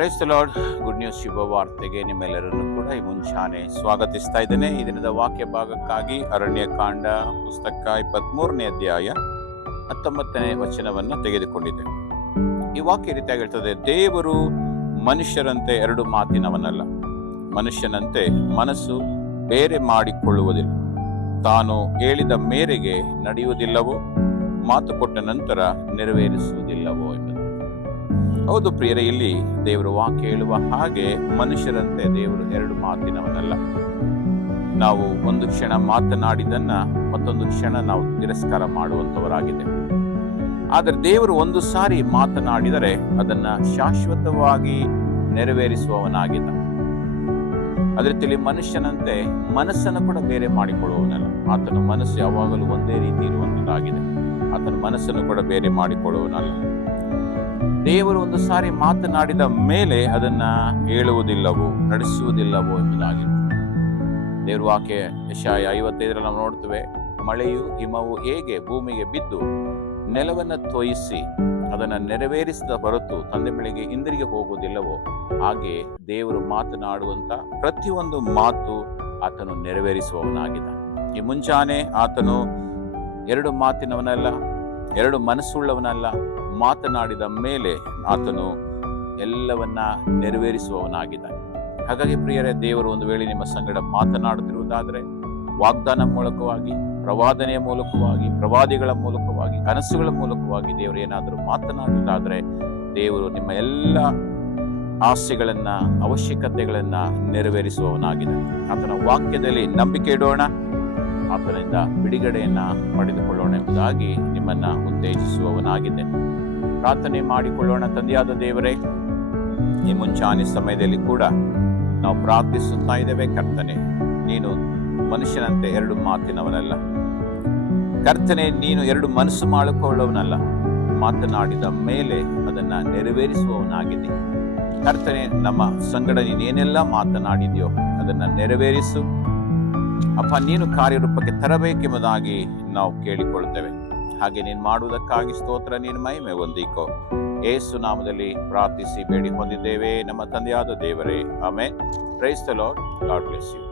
Price the Lord. Good news ಶುಭ ವಾರ್ತೆಗೆ ನಿಮ್ಮೆಲ್ಲರನ್ನು ಕೂಡ ಈ ಮುಂಚಾನೆ ಸ್ವಾಗತಿಸ್ತಾ ಇದ್ದೇನೆ. ಈ ದಿನದ ವಾಕ್ಯ ಭಾಗಕ್ಕಾಗಿ ಅರಣ್ಯಕಾಂಡ ಪುಸ್ತಕ 23ನೇ ಅಧ್ಯಾಯ 19ನೇ ವಚನವನ್ನು ತೆಗೆದುಕೊಂಡಿದ್ದೇನೆ. ಈ ವಾಕ್ಯ ರೀತಿಯಾಗಿ ಹೇಳ್ತದೆ, ದೇವರು ಮನುಷ್ಯರಂತೆ ಎರಡು ಮಾತಿನವನಲ್ಲ, ಮನುಷ್ಯನಂತೆ ಮನಸ್ಸು ಬೇರೆ ಮಾಡಿಕೊಳ್ಳುವುದಿಲ್ಲ, ತಾನು ಹೇಳಿದ ಮೇರೆಗೆ ನಡೆಯುವುದಿಲ್ಲವೋ, ಮಾತು ಕೊಟ್ಟ ನಂತರ ನೆರವೇರಿಸುವುದಿಲ್ಲವೋ ಎಂಬುದು. ಹೌದು ಪ್ರಿಯರೇ, ಇಲ್ಲಿ ದೇವರ ವಾಕ್ಯ ಹೇಳುವ ಹಾಗೆ ಮನುಷ್ಯರಂತೆ ದೇವರು ಎರಡು ಮಾತಿನವನಲ್ಲ. ನಾವು ಒಂದು ಕ್ಷಣ ಮಾತನಾಡಿದನ್ನ ಮತ್ತೊಂದು ಕ್ಷಣ ನಾವು ತಿರಸ್ಕಾರ ಮಾಡುವಂತವರಾಗಿದೆ. ಆದರೆ ದೇವರು ಒಂದು ಸಾರಿ ಮಾತನಾಡಿದರೆ ಅದನ್ನ ಶಾಶ್ವತವಾಗಿ ನೆರವೇರಿಸುವವನಾಗಿದ್ದ. ಅದೇ ರೀತಿಯಲ್ಲಿ ಮನುಷ್ಯನಂತೆ ಮನಸ್ಸನ್ನು ಕೂಡ ಬೇರೆ ಮಾಡಿಕೊಳ್ಳುವವನಲ್ಲ. ಆತನ ಮನಸ್ಸು ಯಾವಾಗಲೂ ಒಂದೇ ರೀತಿ ಇರುವಂತದ್ದಾಗಿದೆ. ಆತನ ಮನಸ್ಸನ್ನು ಕೂಡ ಬೇರೆ ಮಾಡಿಕೊಳ್ಳುವವನಲ್ಲ. ದೇವರು ಒಂದು ಸಾರಿ ಮಾತನಾಡಿದ ಮೇಲೆ ಅದನ್ನ ಹೇಳುವುದಿಲ್ಲವೋ ನಡೆಸುವುದಿಲ್ಲವೋ ಎಂಬುದಾಗಿದೆ. ದೇವರ ವಾಕ್ಯ ಯೆಶಾಯ 55 ನಾವು ನೋಡ್ತೇವೆ, ಮಳೆಯು ಹಿಮವು ಹೇಗೆ ಭೂಮಿಗೆ ಬಿದ್ದು ನೆಲವನ್ನು ತೊಯಿಸಿ ಅದನ್ನು ನೆರವೇರಿಸಿದ ಹೊರತು ತಂದೆ ಬಳಿಗೆ ಹಿಂದಿರುಗಿ ಹೋಗುವುದಿಲ್ಲವೋ, ಹಾಗೆ ದೇವರು ಮಾತನಾಡುವಂತ ಪ್ರತಿಯೊಂದು ಮಾತು ಆತನು ನೆರವೇರಿಸುವವನಾಗಿದ್ದ. ಈ ಮುಂಚಾನೆ ಆತನು ಎರಡು ಮಾತಿನವನಲ್ಲ, ಎರಡು ಮನಸ್ಸುಳ್ಳವನಲ್ಲ. ಮಾತನಾಡಿದ ಮೇಲೆ ಆತನು ಎಲ್ಲವನ್ನ ನೆರವೇರಿಸುವವನಾಗಿದ್ದಾನೆ. ಹಾಗಾಗಿ ಪ್ರಿಯರೇ, ದೇವರು ಒಂದು ವೇಳೆ ನಿಮ್ಮ ಸಂಗಡ ಮಾತನಾಡುತ್ತಿರುವುದಾದರೆ, ವಾಗ್ದಾನ ಮೂಲಕವಾಗಿ, ಪ್ರವಾದನೆಯ ಮೂಲಕವಾಗಿ, ಪ್ರವಾದಿಗಳ ಮೂಲಕವಾಗಿ, ಕನಸುಗಳ ಮೂಲಕವಾಗಿ ದೇವರು ಏನಾದರೂ ಮಾತನಾಡುವುದಾದರೆ, ದೇವರು ನಿಮ್ಮ ಎಲ್ಲ ಆಸೆಗಳನ್ನ, ಅವಶ್ಯಕತೆಗಳನ್ನ ನೆರವೇರಿಸುವವನಾಗಿದ್ದಾನೆ. ಆತನ ವಾಕ್ಯದಲ್ಲಿ ನಂಬಿಕೆ ಇಡೋಣ, ಆತನಿಂದ ಬಿಡುಗಡೆಯನ್ನ ಪಡೆದುಕೊಳ್ಳೋಣ ಎಂಬುದಾಗಿ ನಿಮ್ಮನ್ನ ಉತ್ತೇಜಿಸುವವನಾಗಿದ್ದೇನೆ. ಪ್ರಾರ್ಥನೆ ಮಾಡಿಕೊಳ್ಳೋಣ. ತಂದೆಯಾದ ದೇವರೇ, ಈ ಮುಂಚಾನೆ ಸಮಯದಲ್ಲಿ ಕೂಡ ನಾವು ಪ್ರಾರ್ಥಿಸುತ್ತಾ ಇದ್ದೇವೆ. ಕರ್ತನೆ, ನೀನು ಮನುಷ್ಯನಂತೆ ಎರಡು ಮಾತಿನವನಲ್ಲ. ಕರ್ತನೆ, ನೀನು ಎರಡು ಮನಸ್ಸು ಮಾಡಿಕೊಳ್ಳುವವನಲ್ಲ. ಮಾತನಾಡಿದ ಮೇಲೆ ಅದನ್ನ ನೆರವೇರಿಸುವವನಾಗಿದೆ. ಕರ್ತನೆ, ನಮ್ಮ ಸಂಗಡ ನೀನೇನೆಲ್ಲ ಮಾತನಾಡಿದೆಯೋ ಅದನ್ನ ನೆರವೇರಿಸು ಅಪ್ಪ. ನೀನು ಕಾರ್ಯರೂಪಕ್ಕೆ ತರಬೇಕೆಂಬುದಾಗಿ ನಾವು ಕೇಳಿಕೊಳ್ಳುತ್ತೇವೆ. ಹಾಗೆ ನೀನು ಮಾಡುವುದಕ್ಕಾಗಿ ಸ್ತೋತ್ರ, ನೀನು ಮಹಿಮೆ ಹೊಂದಿಕೋ. ಯೇಸು ನಾಮದಲ್ಲಿ ಪ್ರಾರ್ಥಿಸಿ ಬೇಡಿ ಹೊಂದಿದ್ದೇವೆ ನಮ್ಮ ತಂದೆಯಾದ ದೇವರೇ, amen. Praise the Lord. God bless you.